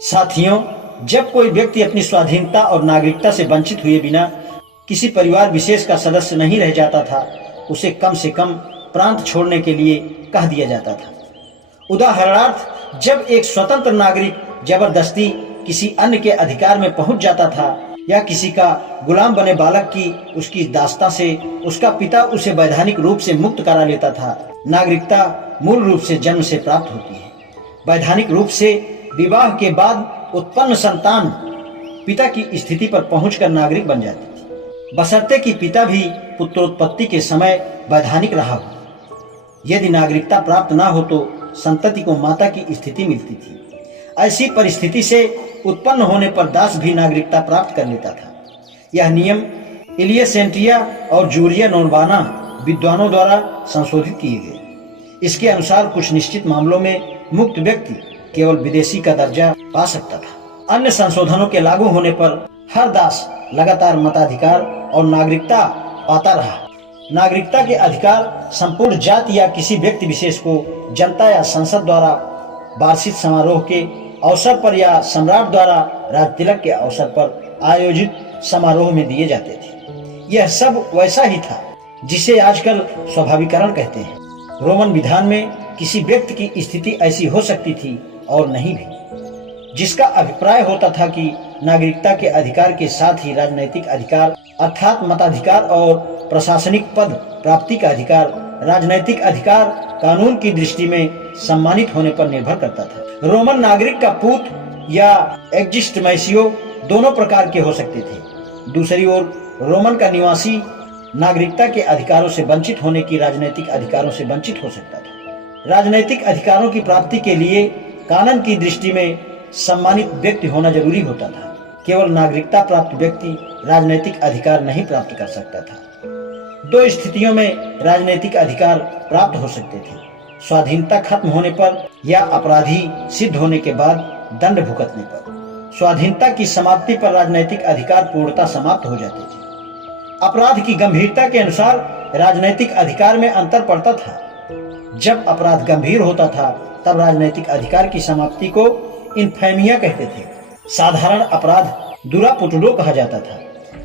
साथियों, जब कोई व्यक्ति अपनी स्वाधीनता और नागरिकता से वंचित हुए बिना किसी परिवार विशेष का सदस्य नहीं रह जाता था, उसे कम से कम प्रांत छोड़ने के लिए कह दिया जाता था। उदाहरणार्थ, जब एक स्वतंत्र नागरिक जबरदस्ती किसी अन्य के अधिकार में पहुंच जाता था या किसी का गुलाम बने बालक की उसकी दास्ता से उसका पिता उसे वैधानिक रूप से मुक्त करा लेता था। नागरिकता मूल रूप से जन्म से प्राप्त होती है। वैधानिक रूप से विवाह के बाद उत्पन्न संतान पिता की स्थिति पर पहुंचकर नागरिक बन जाती थी, बशर्ते कि पिता भी पुत्रोत्पत्ति के समय वैधानिक रहा हो। यदि नागरिकता प्राप्त ना हो तो संतति को माता की स्थिति मिलती थी। ऐसी परिस्थिति से उत्पन्न होने पर दास भी नागरिकता प्राप्त कर लेता था। यह नियम इलियसेंट्रिया और जूलिया नोरवाना विद्वानों द्वारा संशोधित किए गए। इसके अनुसार कुछ निश्चित मामलों में मुक्त व्यक्ति केवल विदेशी का दर्जा पा सकता था। अन्य संशोधनों के लागू होने पर हर दास लगातार मताधिकार और नागरिकता पाता रहा। नागरिकता के अधिकार संपूर्ण जाति या किसी व्यक्ति विशेष को जनता या संसद द्वारा वार्षिक समारोह के अवसर पर या सम्राट द्वारा राजतिलक के अवसर पर आयोजित समारोह में दिए जाते थे। यह सब वैसा ही था जिसे आजकल स्वाभाविकरण कहते हैं। रोमन विधान में किसी व्यक्ति की स्थिति ऐसी हो सकती थी और नहीं भी, जिसका अभिप्राय होता था कि नागरिकता के अधिकार के साथ ही राजनैतिक अधिकार अर्थात मताधिकार और प्रशासनिक पद प्राप्ति का अधिकार, राजनैतिक अधिकार कानून की दृष्टि में सम्मानित होने पर निर्भर करता था। रोमन नागरिक का पूत या एग्जिस्टमैसियो दोनों प्रकार के हो सकते थे। दूसरी ओर रोमन का निवासी नागरिकता के अधिकारों से वंचित होने की राजनैतिक अधिकारों से वंचित हो सकता था। राजनैतिक अधिकारों की प्राप्ति के लिए कानून की दृष्टि में सम्मानित व्यक्ति होना जरूरी होता था। केवल नागरिकता प्राप्त व्यक्ति राजनैतिक अधिकार नहीं प्राप्त कर सकता था। दो स्थितियों में राजनैतिक अधिकार प्राप्त हो सकते थे: स्वाधीनता खत्म होने पर या अपराधी सिद्ध होने के बाद दंड भुगतने पर। स्वाधीनता की समाप्ति पर राजनैतिक अधिकार पूर्णतः समाप्त हो जाते थे। अपराध की गंभीरता के अनुसार राजनैतिक अधिकार में अंतर पड़ता था। जब अपराध गंभीर होता था तब राजनैतिक अधिकार की समाप्ति को इन्फेमिया कहते थे। साधारण अपराध दुरा पुटुलो कहा जाता था।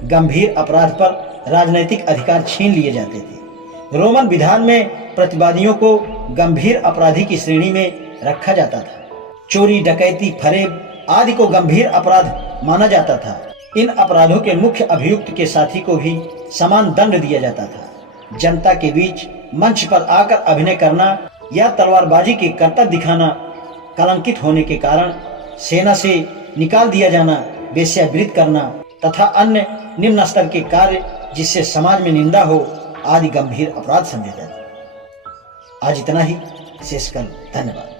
गंभीर अपराध पर राजनैतिक अधिकार छीन लिए जाते थे। रोमन विधान में प्रतिवादियों को गंभीर अपराधी की श्रेणी में रखा जाता था। चोरी, डकैती, फरेब आदि को गंभीर अपराध माना जाता था। इन अपराधों के मुख्य अभियुक्त के साथी को भी समान दंड दिया जाता था। जनता के बीच मंच पर आकर अभिनय करना या तलवारबाजी के करतब दिखाना कलंकित होने के कारण सेना से निकाल दिया जाना, वेश्यावृत्ति करना तथा अन्य निम्न स्तर के कार्य जिससे समाज में निंदा हो आदि गंभीर अपराध समझे जाते। आज इतना ही। शेष कल। धन्यवाद।